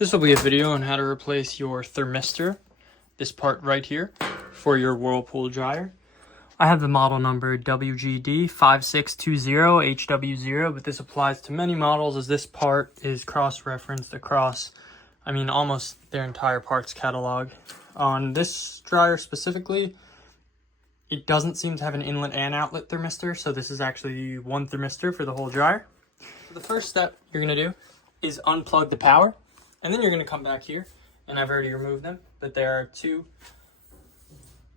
This will be a video on how to replace your thermistor, this part right here, for your Whirlpool dryer. I have the model number WGD5620HW0, but this applies to many models as this part is cross-referenced across, almost their entire parts catalog. On this dryer specifically, it doesn't seem to have an inlet and outlet thermistor, so this is actually one thermistor for the whole dryer. So the first step you're going to do is unplug the power. And then you're going to come back here, and I've already removed them, but there are two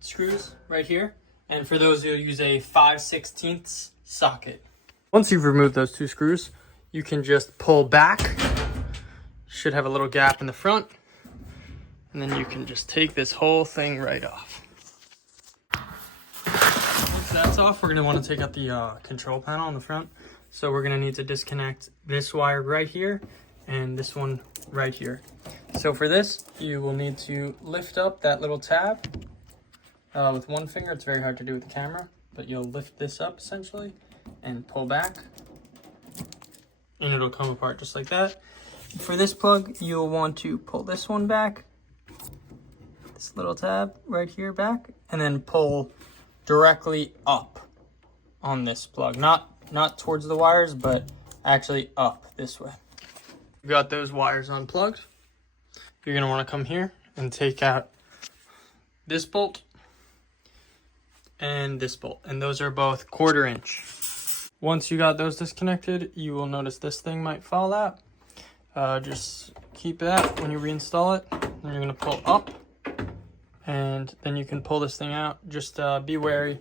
screws right here. And for those who use a 5/16 socket. Once you've removed those two screws, you can just pull back. Should have a little gap in the front. And then you can just take this whole thing right off. Once that's off, we're going to want to take out the control panel on the front. So we're going to need to disconnect this wire right here and this one right here. So for this, you will need to lift up that little tab with one finger. It's very hard to do with the camera, but you'll lift this up essentially and pull back, and it'll come apart just like that. For this plug, you'll want to pull this one back, this little tab right here back, and then pull directly up on this plug. Not towards the wires, but actually up this way. You got those wires unplugged. You're gonna want to come here and take out this bolt and this bolt, and those are both 1/4 inch. Once you got those disconnected, you will notice this thing might fall out. Just keep that when you reinstall it. Then you're gonna pull up, and then you can pull this thing out. Just be wary.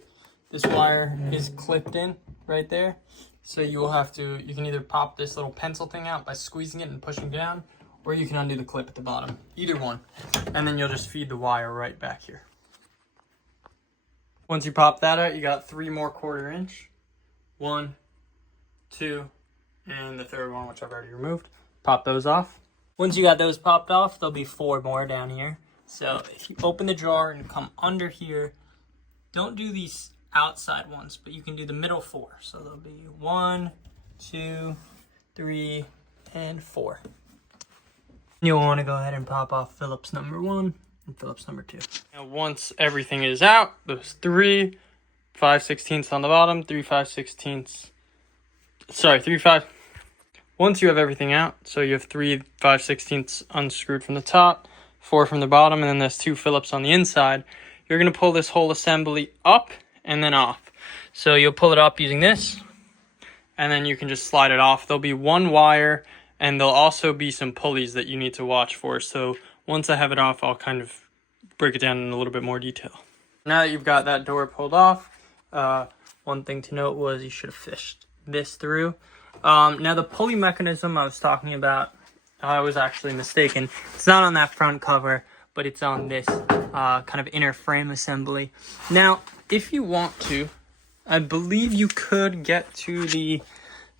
This wire is clipped in right there. So you can either pop this little pencil thing out by squeezing it and pushing down, or you can undo the clip at the bottom, either one. And then you'll just feed the wire right back here. Once you pop that out, you got 3 more 1/4 inch. 1, 2, and the third one, which I've already removed. Pop those off. Once you got those popped off, there'll be 4 more down here. So if you open the drawer and come under here, don't do these outside ones, but you can do the middle 4. So there'll be 1, 2, 3, and 4. You'll want to go ahead and pop off Phillips number 1 and Phillips number 2. Now once everything is out, those 3 5/16 on the bottom, 3 5/16. Once you have everything out, so you have 3 5/16 unscrewed from the top, 4 from the bottom, and then there's 2 Phillips on the inside. You're going to pull this whole assembly up and then off. So you'll pull it up using this, and then you can just slide it off. There'll be 1 wire, and there'll also be some pulleys that you need to watch for. So once I have it off, I'll kind of break it down in a little bit more detail. Now that you've got that door pulled off, one thing to note was you should have fished this through. Now the pulley mechanism I was talking about, I was actually mistaken. It's not on that front cover, but it's on this kind of inner frame assembly. Now, if you want to, I believe you could get to the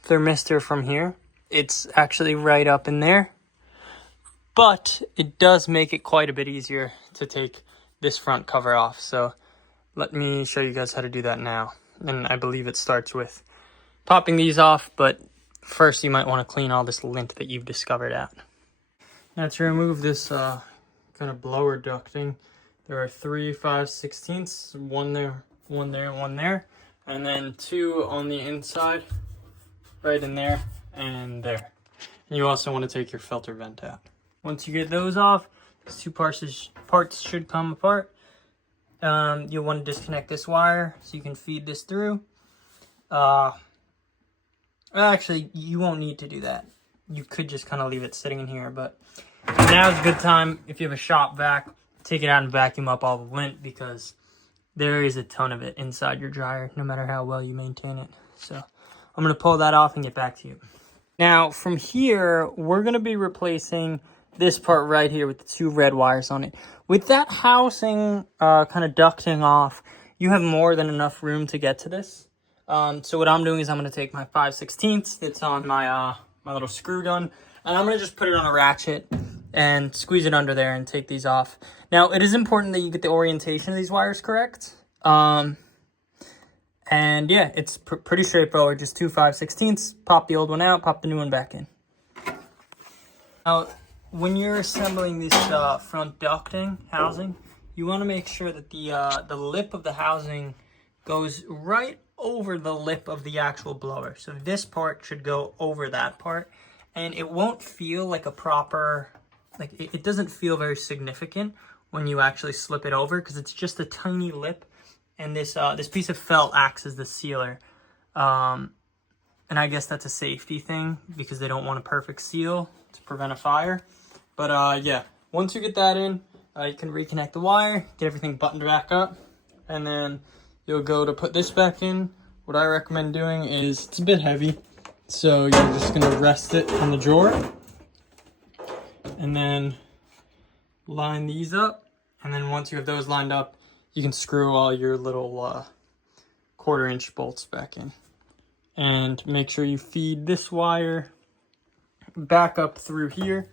thermistor from here. It's actually right up in there, but it does make it quite a bit easier to take this front cover off. So let me show you guys how to do that now. And I believe it starts with popping these off, but first you might want to clean all this lint that you've discovered out. Now to remove this kind of blower ducting, there are 3 5/16, 1 there, 1 there, 1 there, and then 2 on the inside, right in there and there. And you also want to take your filter vent out. Once you get those off, these 2 parts should come apart. You'll want to disconnect this wire so you can feed this through. Actually, you won't need to do that. You could just kind of leave it sitting in here, but now's a good time. If you have a shop vac, take it out and vacuum up all the lint, because there is a ton of it inside your dryer, no matter how well you maintain it. So I'm going to pull that off and get back to you. Now from here, we're going to be replacing this part right here with the 2 red wires on it. With that housing kind of ducting off, you have more than enough room to get to this. So what I'm doing is I'm going to take my 5/16 that's on my little screw gun, and I'm going to just put it on a ratchet and squeeze it under there and take these off. Now, it is important that you get the orientation of these wires correct. And yeah, it's pretty straightforward. Just 2 5/16, pop the old one out, pop the new one back in. Now, when you're assembling this front ducting housing, you want to make sure that the lip of the housing goes right over the lip of the actual blower. So this part should go over that part, and it won't feel like a proper, like it doesn't feel very significant when you actually slip it over, because it's just a tiny lip, and this piece of felt acts as the sealer. And I guess that's a safety thing because they don't want a perfect seal to prevent a fire. But yeah, once you get that in, you can reconnect the wire, get everything buttoned back up, and then you'll go to put this back in. What I recommend doing is, it's a bit heavy, so you're just gonna rest it on the drawer, and then line these up. And then once you have those lined up, you can screw all your little 1/4-inch bolts back in. And make sure you feed this wire back up through here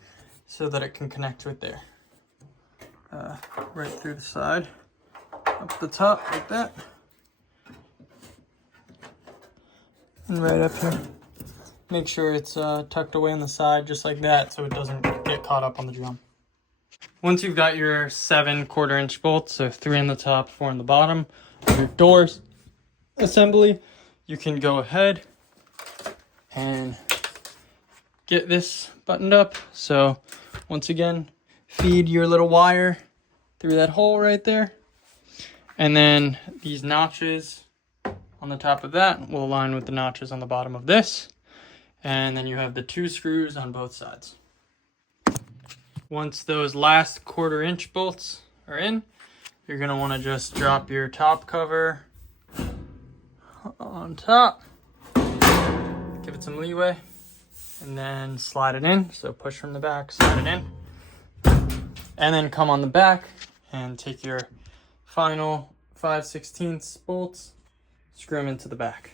so that it can connect right there. Right through the side, up the top like that. And right up here. Make sure it's tucked away on the side just like that so it doesn't get caught up on the drum. Once you've got your 7 1/4-inch bolts, so 3 on the top, 4 on the bottom, of your doors assembly, you can go ahead and get this buttoned up. So once again, feed your little wire through that hole right there. And then these notches on the top of that will align with the notches on the bottom of this. And then you have the 2 screws on both sides. Once those last 1/4-inch bolts are in, you're gonna wanna just drop your top cover on top, give it some leeway, and then slide it in. So push from the back, slide it in, and then come on the back and take your final 5/16 bolts, screw them into the back.